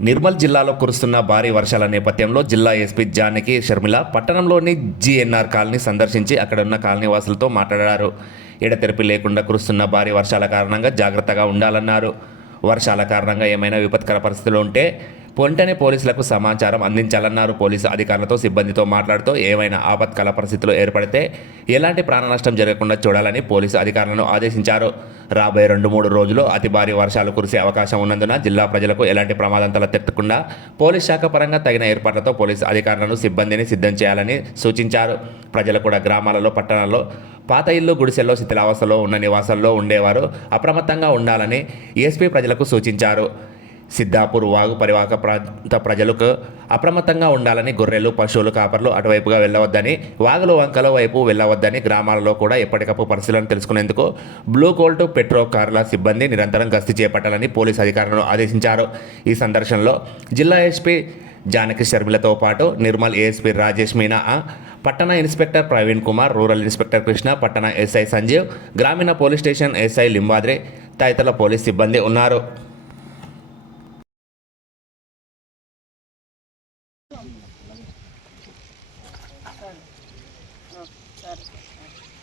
నిర్మల్ జిల్లాలో కురుస్తున్న భారీ వర్షాల నేపథ్యంలో జిల్లా ఎస్పీ జానకి షర్మిల పట్టణంలోని జిఎన్ఆర్ కాలనీ సందర్శించి అక్కడ ఉన్న కాలనీ వాసులతో మాట్లాడారు. ఎడతెరిపి లేకుండా కురుస్తున్న భారీ వర్షాల కారణంగా జాగ్రత్తగా ఉండాలన్నారు. వర్షాల కారణంగా ఏమైనా విపత్కర పరిస్థితులు ఉంటే వెంటనే పోలీసులకు సమాచారం అందించాలన్నారు. పోలీసు అధికారులతో సిబ్బందితో మాట్లాడుతూ ఏవైనా ఆపత్కాల పరిస్థితులు ఏర్పడితే ఎలాంటి ప్రాణ నష్టం జరగకుండా చూడాలని పోలీసు అధికారులను ఆదేశించారు. రాబోయే రెండు మూడు రోజులు అతి భారీ వర్షాలు కురిసే అవకాశం ఉన్నందున జిల్లా ప్రజలకు ఎలాంటి ప్రమాదం తలెత్తకుండా పోలీస్ శాఖ పరంగా తగిన ఏర్పాట్లతో పోలీసు అధికారులను సిబ్బందిని సిద్ధం చేయాలని సూచించారు. ప్రజలు కూడా గ్రామాలలో పట్టణాల్లో పాత ఇల్లు గుడిసెల్లో శిథిలావస్థలో ఉన్న నివాసాల్లో ఉండేవారు. అప్రమత్తంగా ఉండాలని ఎస్పీ ప్రజలకు సూచించారు. సిద్ధాపూర్ వాగు పరివాహక ప్రాంత ప్రజలకు అప్రమత్తంగా ఉండాలని గొర్రెలు పశువులు కాపర్లు అటువైపుగా వెళ్ళవద్దని వాగులు వంకల వైపు వెళ్ళవద్దని గ్రామాలలో కూడా ఎప్పటికప్పుడు పరిశీలన తెలుసుకునేందుకు బ్లూ కోల్ట్ పెట్రో కార్ల సిబ్బంది నిరంతరం గస్తీ చేపట్టాలని పోలీసు అధికారులను ఆదేశించారు. ఈ సందర్శనలో జిల్లా ఎస్పీ జానకి శర్మిలతో పాటు నిర్మల్ ఏఎస్పీ రాజేష్ మీనా పట్టణ inspector Praveen Kumar rural inspector Krishna పట్టణ ఎస్ఐ సంజీవ్ గ్రామీణ పోలీస్ స్టేషన్ ఎస్ఐ లింబాద్రి తదితర పోలీస్ సిబ్బంది ఉన్నారు. 嗯，对